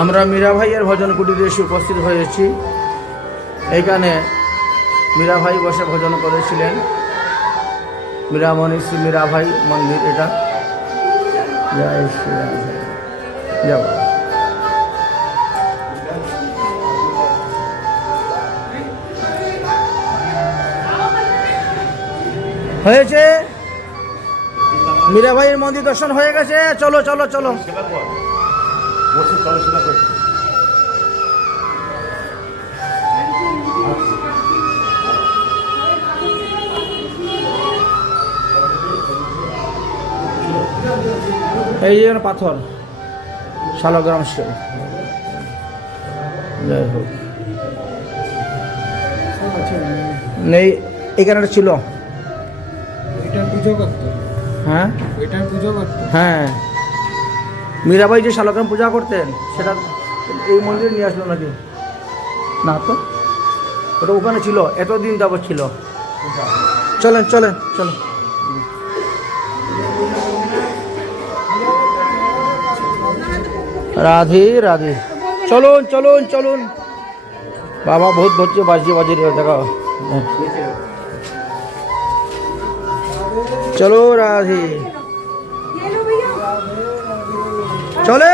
আমরা মীরা ভাইয়ের ভজন কুটিরে এসে উপস্থিত হয়েছি। এইখানে মীরা ভাই বসে ভজন করেছিলেন। মীরামণি শ্রী মীরা ভাই মন্দির এটা। জয় শ্রী রাম। যাব হয়েছে, মীরা ভাইয়ের মন্দির দর্শন হয়ে গেছে। চলো চলো চলো। এই যে পাথর শালগ্রাম স্টোর। যাই হোক, নেই এখানে ছিল। হ্যাঁ হ্যাঁ, মীরাবাই যে শালগ্রাম পূজা করতেন সেটা এই মন্দিরে নিয়ে আসলো নাকি? না তো, ওটা ওখানে ছিল, এতদিন যাবত ছিল। চলেন চলেন চলেন। রাধে রাধে। চলুন চলুন চলুন। বাবা বহুত বচ্চে বাজিয়ে বাজিয়ে দেখা। চলো রাধে। চলে